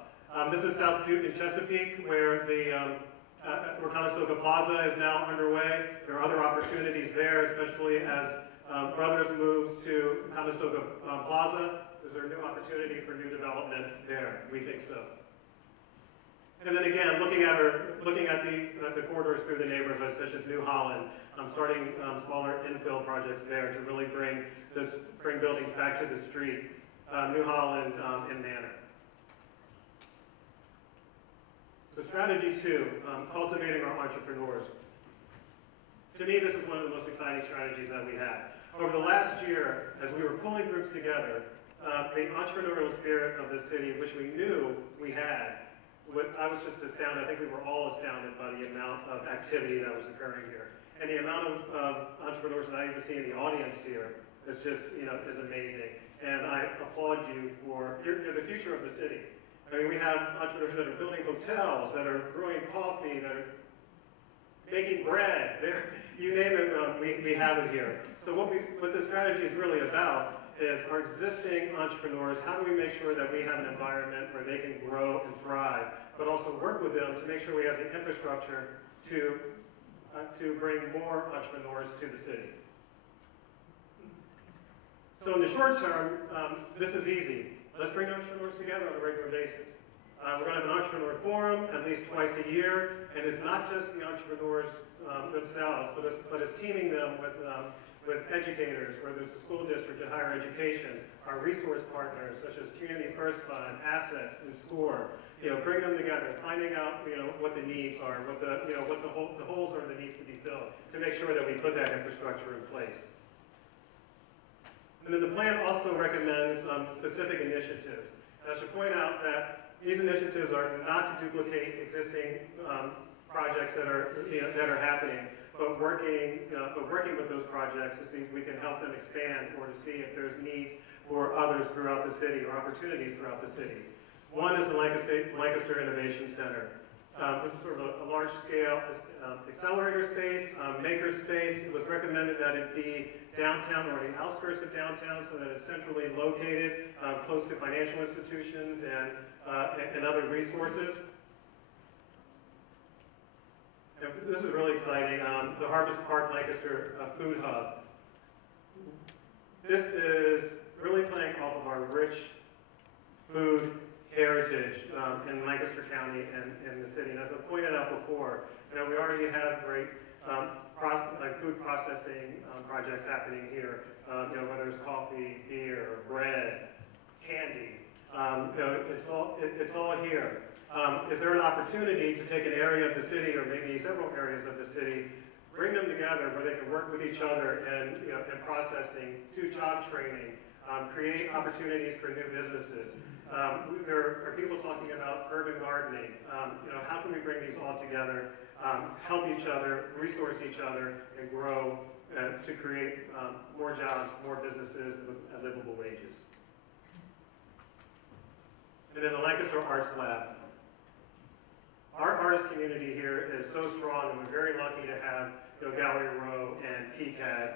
This is South Duke and Chesapeake, where where Conestoga Plaza is now underway. There are other opportunities there, especially as Brothers moves to Conestoga Plaza. Is there a new opportunity for new development there? We think so. And then again, looking at the corridors through the neighborhoods, such as New Holland, starting smaller infill projects there to really bring buildings back to the street. New Holland and Manor. So strategy 2, cultivating our entrepreneurs. To me, this is one of the most exciting strategies that we had. Over the last year, as we were pulling groups together, the entrepreneurial spirit of the city, which we knew we had, I was just astounded. I think we were all astounded by the amount of activity that was occurring here. And the amount of entrepreneurs that I even see in the audience here is just, is amazing. And I applaud you for, you're the future of the city. I mean, we have entrepreneurs that are building hotels, that are brewing coffee, that are making bread. You name it, we have it here. So what the strategy is really about is our existing entrepreneurs, how do we make sure that we have an environment where they can grow and thrive, but also work with them to make sure we have the infrastructure to bring more entrepreneurs to the city. So in the short term, this is easy. Let's bring entrepreneurs together on a regular basis. We're going to have an entrepreneur forum at least twice a year, and it's not just the entrepreneurs themselves, but it's teaming them with educators, whether it's the school district or higher education, our resource partners such as Community First Fund, Assets, and SCORE. Bring them together, finding out what the needs are, what the holes are that needs to be filled, to make sure that we put that infrastructure in place. And then the plan also recommends specific initiatives. And I should point out that these initiatives are not to duplicate existing projects that are happening, but working with those projects to see if we can help them expand, or to see if there's need for others throughout the city, or opportunities throughout the city. One is the Lancaster Innovation Center. This is sort of a large-scale accelerator space, maker space. It was recommended that it be downtown or the outskirts of downtown, so that it's centrally located, close to financial institutions and other resources. And this is really exciting. The Harvest Park Lancaster Food Hub. this is really playing off of our rich food heritage in Lancaster County and in the city. And as I pointed out before, we already have great food processing projects happening here. Whether it's coffee, beer, bread, candy, it's all here. Is there an opportunity to take an area of the city, or maybe several areas of the city, bring them together where they can work with each other and in processing, do job training, create opportunities for new businesses? There are people talking about urban gardening. How can we bring these all together, help each other, resource each other, and grow to create more jobs, more businesses at livable wages? And then the Lancaster Arts Lab. Our artist community here is so strong, and we're very lucky to have Gallery Row and PCAD.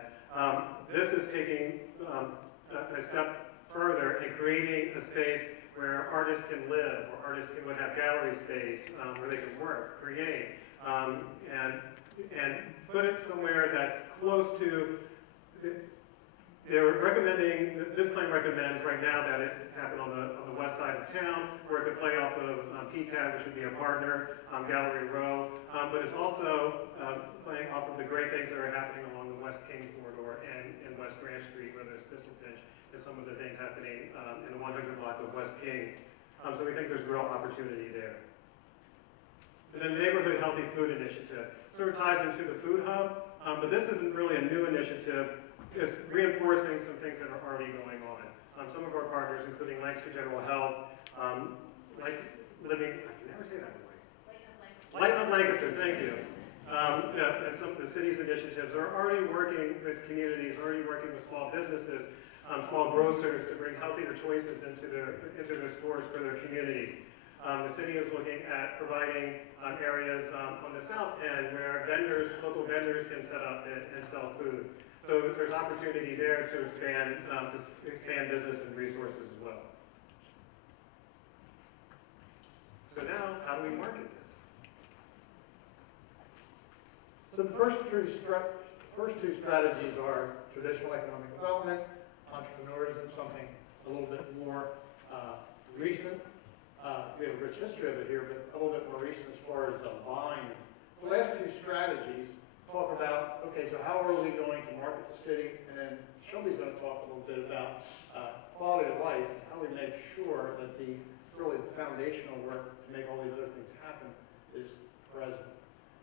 This is taking a step further and creating a space where artists can live, or artists would have gallery space where they can work, create, and put it somewhere that's close to. They're recommending, this plan recommends right now that it happen on the west side of town, where it could play off of PCAD, which would be a partner, Gallery Row, but it's also playing off of the great things that are happening along the West King corridor and in West Grand Street, where there's Thistlefinch, and some of the things happening in the 100 block of West King. So we think there's real opportunity there. And then the Neighborhood Healthy Food Initiative sort of ties into the Food Hub, but this isn't really a new initiative. It's reinforcing some things that are already going on. Some of our partners, including Lancaster General Health, I can never say that way. Lighten Up Lancaster, thank you. And some of the city's initiatives are already working with communities, already working with small businesses, small grocers to bring healthier choices into their stores for their community. The city is looking at providing areas on the south end where local vendors can set up and sell food. So there's opportunity there to expand business and resources as well. So now, how do we market this? So the first two strategies are traditional economic development, entrepreneurism, something a little bit more recent. We have a rich history of it here, but a little bit more recent as far as the buying. The last two strategies talk about, okay, so how are we going to market the city? And then Shelby's going to talk a little bit about quality of life and how we make sure that the foundational work to make all these other things happen is present.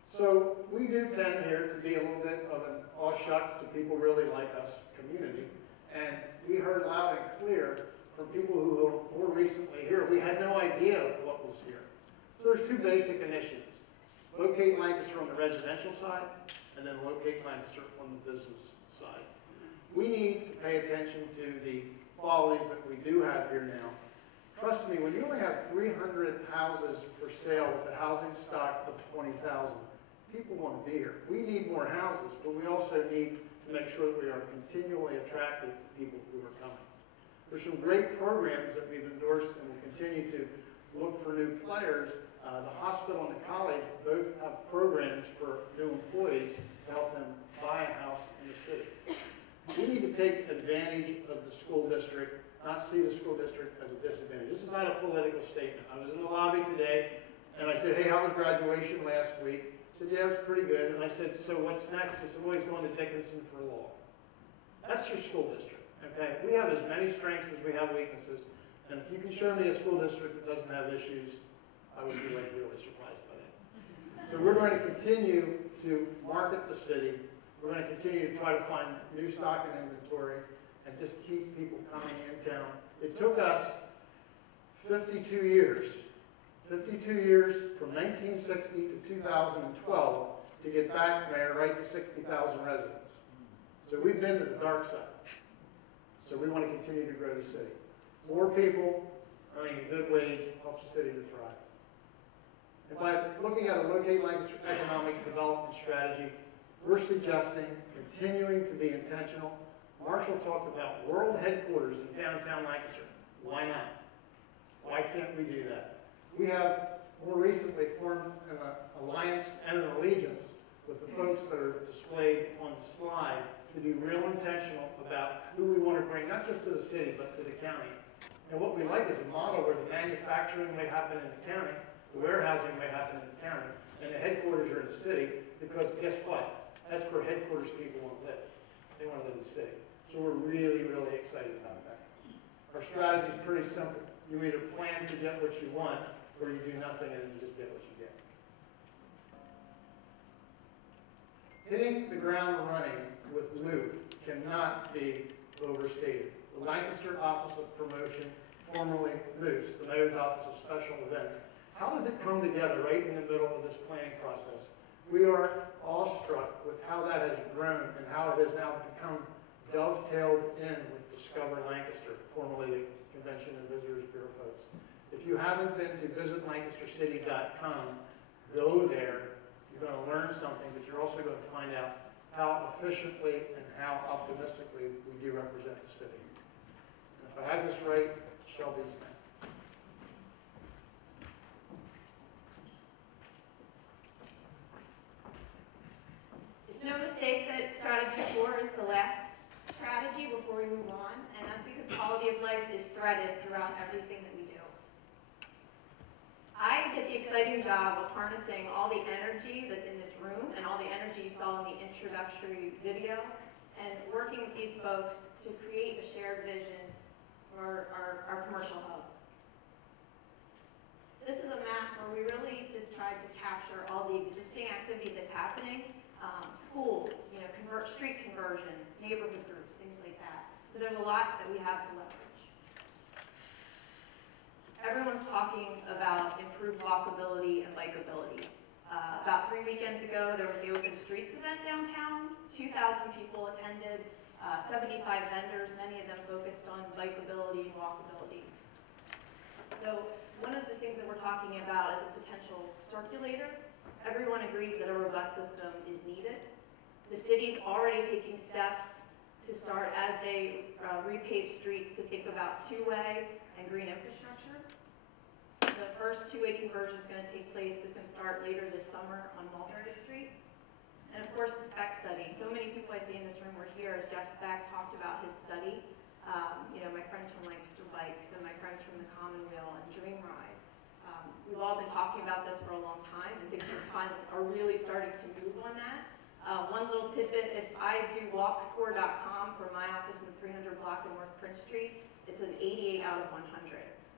So we do tend here to be a little bit of an aw shucks to people really like us community. And we heard loud and clear from people who were recently here, we had no idea what was here. So there's two basic initiatives. Locate Lancaster on the residential side, and then locate Lancaster on the business side. We need to pay attention to the qualities that we do have here now. Trust me, when you only have 300 houses for sale with a housing stock of 20,000, people want to be here. We need more houses, but we also need to make sure that we are continually attractive to people who are coming. There's some great programs that we've endorsed and will continue to look for new players. The hospital and the college both have programs for new employees to help them buy a house in the city. We need to take advantage of the school district, not see the school district as a disadvantage. This is not a political statement. I was in the lobby today, and I said, hey, how was graduation last week? I said, yeah, it was pretty good. And I said, so what's next? He said, well, he's going to Dickinson for law. That's your school district, okay? We have as many strengths as we have weaknesses, and if you can show me a school district that doesn't have issues, I would be really surprised by that. So we're going to continue to market the city. We're going to continue to try to find new stock and inventory and just keep people coming in town. It took us 52 years from 1960 to 2012 to get back there right to 60,000 residents. So we've been to the dark side. So we want to continue to grow the city. More people earning a good wage helps the city to thrive. And by looking at a locate Lancaster economic development strategy, we're suggesting continuing to be intentional. Marshall talked about world headquarters in downtown Lancaster. Why not? Why can't we do that? We have more recently formed an alliance and an allegiance with the folks that are displayed on the slide to be real intentional about who we want to bring, not just to the city, but to the county. And what we like is a model where the manufacturing may happen in the county, the warehousing may happen in the county, and the headquarters are in the city, because guess what? That's where headquarters people want to live. They want to live in the city. So we're really, really excited about that. Our strategy is pretty simple. You either plan to get what you want, or you do nothing and you just get what you get. Hitting the ground running with Loop cannot be overstated. The Lancaster Office of Promotion, formerly Moose, the Mayor's Office of Special Events, how does it come together right in the middle of this planning process? We are awestruck with how that has grown and how it has now become dovetailed in with Discover Lancaster, formerly the Convention and Visitors Bureau folks. If you haven't been to visitlancastercity.com, go there. You're going to learn something, but you're also going to find out how efficiently and how optimistically we do represent the city. And if I have this right, Shelby's name. It's no mistake that strategy 4 is the last strategy before we move on, and that's because quality of life is threaded throughout everything that we do. I get the exciting job of harnessing all the energy that's in this room and all the energy you saw in the introductory video, and working with these folks to create a shared vision for our commercial hubs. This is a map where we really just tried to capture all the existing activity that's happening. Schools, street conversions, neighborhood groups, things like that. So there's a lot that we have to leverage. Everyone's talking about improved walkability and bikeability. About 3 weekends ago, there was the Open Streets event downtown. 2,000 people attended, 75 vendors, many of them focused on bikeability and walkability. So one of the things that we're talking about is a potential circulator. Everyone agrees that a robust system is needed. The city's already taking steps to start, as they repave streets, to think about two-way and green infrastructure. The first two-way conversion is going to take place. This is going to start later this summer on Mulberry Street. And of course, the spec study. So many people I see in this room were here as Jeff Speck talked about his study. My friends from Lancaster Bikes and my friends from the Commonweal and Dream Ride. We've all been talking about this for a long time, and things are really starting to move on that. One little tidbit, if I do walkscore.com for my office in the 300 block of North Prince Street, it's an 88 out of 100.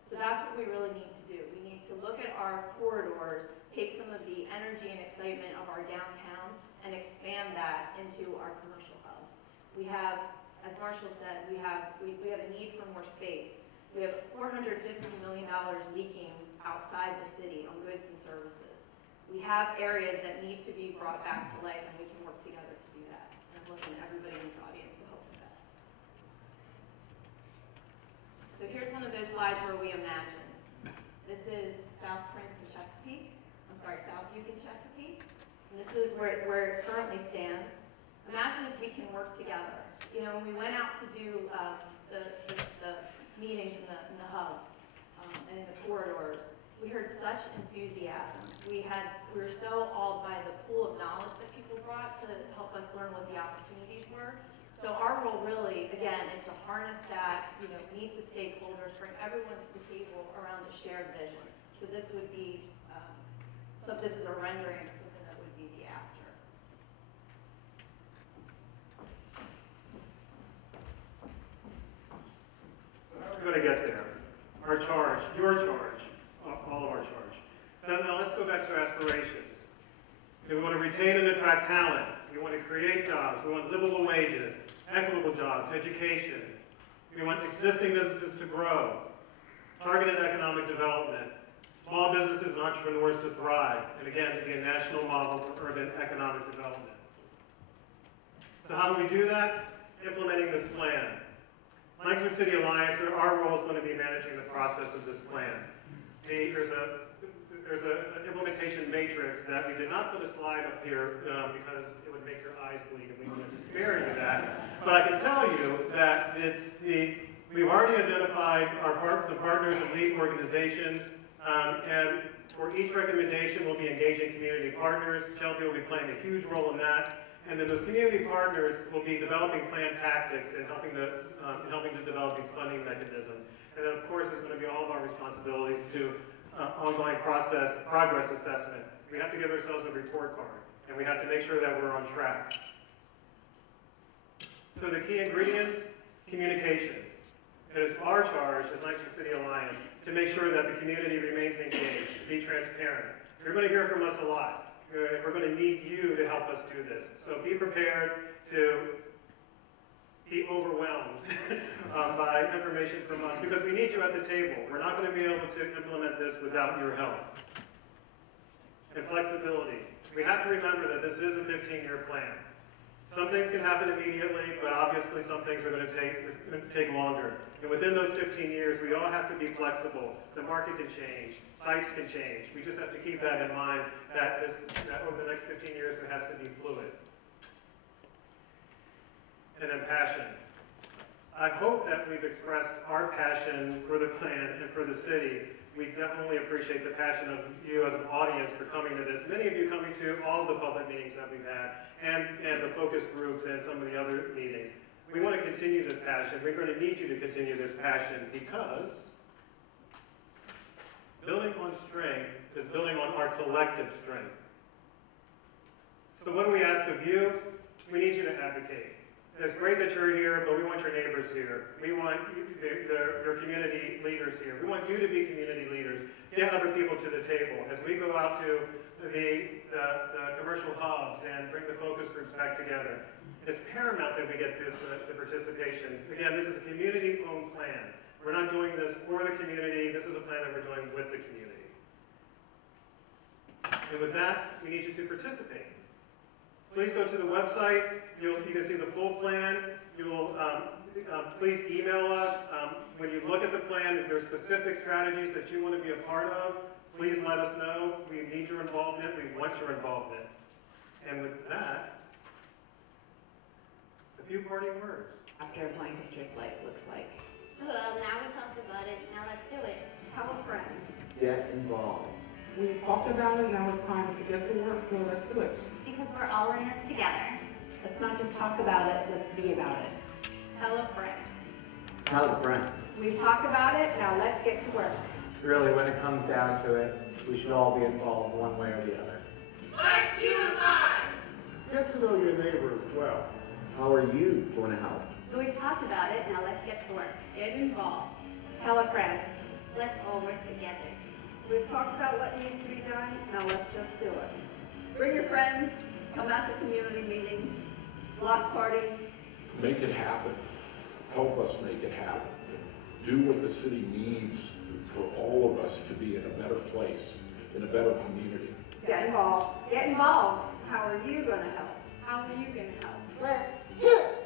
So that's what we really need to do. We need to look at our corridors, take some of the energy and excitement of our downtown, and expand that into our commercial hubs. We have, as Marshall said, we have a need for more space. We have $450 million leaking outside the city on goods and services. We have areas that need to be brought back to life, and we can work together to do that. And I'm looking at everybody in this audience to help with that. So here's one of those slides where we imagine. This is South Prince and Chesapeake. South Duke and Chesapeake. And this is where it currently stands. Imagine if we can work together. When we went out to do the meetings in the hubs and in the corridors, we heard such enthusiasm. We were so awed by the pool of knowledge that people brought to help us learn what the opportunities were. So our role really, again, is to harness that, meet the stakeholders, bring everyone to the table around a shared vision. So this would be, this is a rendering of something that would be the after. So how are we going to get there? Our charge, your charge, all of our charge. Now let's go back to aspirations. We want to retain and attract talent. We want to create jobs. We want livable wages, equitable jobs, education. We want existing businesses to grow, targeted economic development, small businesses and entrepreneurs to thrive, and again, to be a national model for urban economic development. So how do we do that? Implementing this plan. Lancaster City Alliance, our role is going to be managing the process of this plan. There's an implementation matrix that we did not put a slide up here because it would make your eyes bleed, and we want to spare you that. But I can tell you that we've already identified some partners and lead organizations, and For each recommendation, we'll be engaging community partners. Shelby will be playing a huge role in that. And then those community partners will be developing plan tactics and helping to develop these funding mechanisms. And then, of course, it's going to be all of our responsibilities to ongoing progress assessment. We have to give ourselves a report card, and we have to make sure that we're on track. So the key ingredients, communication. It is our charge as Lancaster City Alliance to make sure that the community remains engaged, to be transparent. You're going to hear from us a lot. We're going to need you to help us do this. So be prepared to be overwhelmed by information from us, because we need you at the table. We're not going to be able to implement this without your help. And flexibility. We have to remember that this is a 15-year plan. Some things can happen immediately, but obviously some things are going to take longer. And within those 15 years, we all have to be flexible. The market can change. Sites can change. We just have to keep that in mind, that over the next 15 years, it has to be fluid. And then passion. I hope that we've expressed our passion for the plan and for the city. We definitely appreciate the passion of you as an audience for coming to this. Many of you coming to all the public meetings that we've had, and the focus groups and some of the other meetings. We want to continue this passion. We're going to need you to continue this passion, because building on strength is building on our collective strength. So what do we ask of you? We need you to advocate. It's great that you're here, but we want your neighbors here. We want your community leaders here. We want you to be community leaders. Get other people to the table. As we go out to the commercial hubs and bring the focus groups back together, it's paramount that we get the participation. Again, this is a community-owned plan. We're not doing this for the community. This is a plan that we're doing with the community. And with that, we need you to participate. Please go to the website. You can see the full plan. Please email us. When you look at the plan, if there are specific strategies that you want to be a part of, please let us know. We need your involvement. We want your involvement. And with that, a few parting words. After Lancaster's life looks like. Well, now we talked about it. Now let's do it. Tell a friend. Get involved. We've talked about it, now it's time to get to work, so let's do it. Because we're all in this together. Let's not just talk about it, let's be about it. Tell a friend. Tell a friend. We've talked about it, now let's get to work. Really, when it comes down to it, we should all be involved one way or the other. Let's unify! Get to know your neighbor as well. How are you going to help? So we've talked about it, now let's get to work. Get involved. Tell a friend. Let's all work together. We've talked about what needs to be done, now let's just do it. Bring your friends, come out to community meetings, block parties. Make it happen. Help us make it happen. Do what the city needs for all of us to be in a better place, in a better community. Get involved. Get involved. How are you going to help? How are you going to help? Let's do it.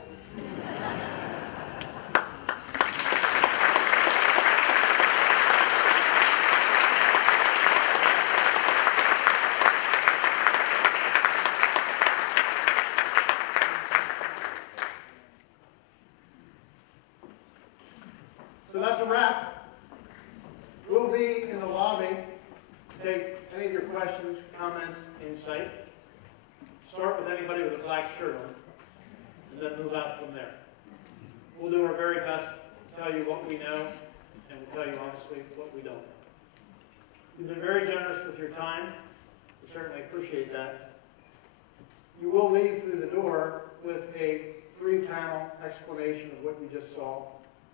So that's a wrap. We'll be in the lobby to take any of your questions, comments, insight. Start with anybody with a black shirt on, and then move out from there. We'll do our very best to tell you what we know, and we'll tell you honestly what we don't know. You've been very generous with your time. We certainly appreciate that. You will leave through the door with a 3-panel explanation of what you just saw,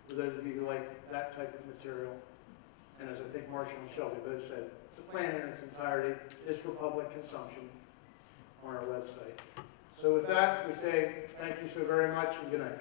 for those of you who like that type of material. And as I think Marshall and Shelby both said, the plan in its entirety is for public consumption on our website. So with that, we say thank you so very much, and good night.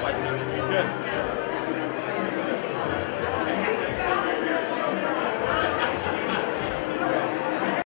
Good.